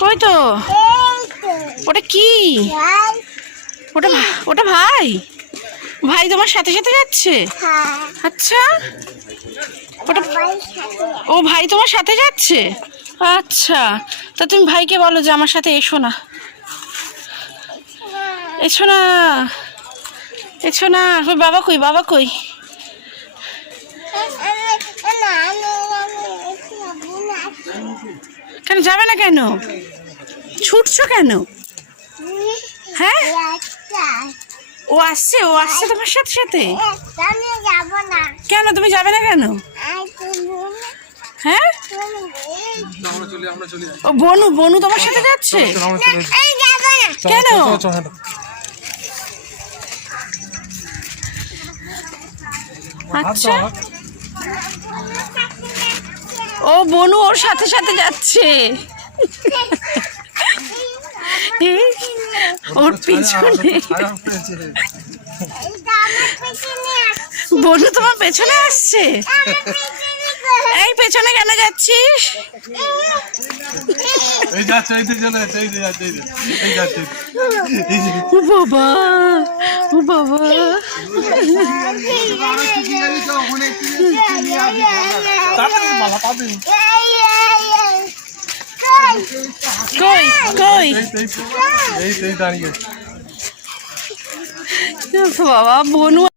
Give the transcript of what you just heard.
কই তো? ওটা কি? ওটা ওটা ভাই? ভাই তোমার সাথে সাথে যাচ্ছে? আচ্ছা, ওটা ও ভাই তোমার সাথে যাচ্ছে? আচ্ছা, তা তুমি ভাইকে বলো যে আমার সাথে এসো না, এসো না, এসো না। কই বাবা, কই বাবা, কই? কেন যাবে না কেন? ছুটছো কেন? হ্যাঁ, ও আসছে, ও আসছে তোমার সাথে সাথে। কেন তুমি যাবে না কেন? হ্যাঁ, ও বনু, বনু তোমার সাথে যাচ্ছে কেন? আচ্ছা, ও বনু ওর সাথে সাথে যাচ্ছে। ওর পিছনে বনু তোমার পেছনে আসছে। এই পেছনে কেন যাচ্ছিস? ও বাবা, ও বাবা, কই কই বাবা বনু